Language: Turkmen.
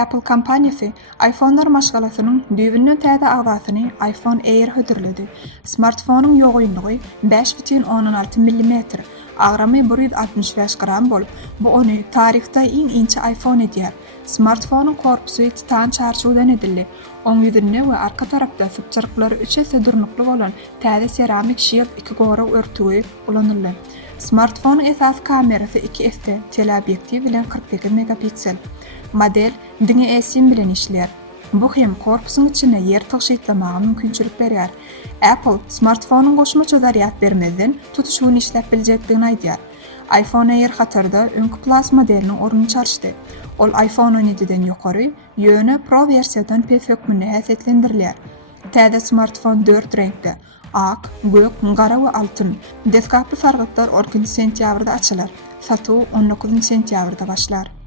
Apple kompaniyasi iPhone'lar maşgalasynyň düýbünden täze agzasyny iPhone Air hödürledi. Smartfonuň ýoğunlygy 5,16 mm, agramy 165 gram bolup, bu ony tarihde iň inçe iPhone edýär. Smartfonuň korpusy titan çarçuwdan edildi. Oň ýüzünde we arka tarapda sypçyrıklary 3 esse durnukly bolan täze seramik shield 2 gorag örtügi ulanyldy. Smartfonuň esas kamerasy 2 teleobjektiv bilen 48 megapiksel. Model diňe esim bilen işler. Bu hem korpusyň içine ýer taşytlamagy mümkinçilik berýär. Apple smartfonuň goşmaça zaryat bermezden tutuşuny işläp biljekdigini aýdýar. iPhone Air hatarda öňkü Plus modeliniň ornuny çarşdy. Ol iPhone 17-den ýokary ýöne Pro versiýadan hökmünde häsiýetlendirilýär. Täze smartfon 4 reňkde: ak, gök, gara we altyn. Deskaply sargyklar 10 sentýabrda açylar. Satuw 19 sentýabrda başlar.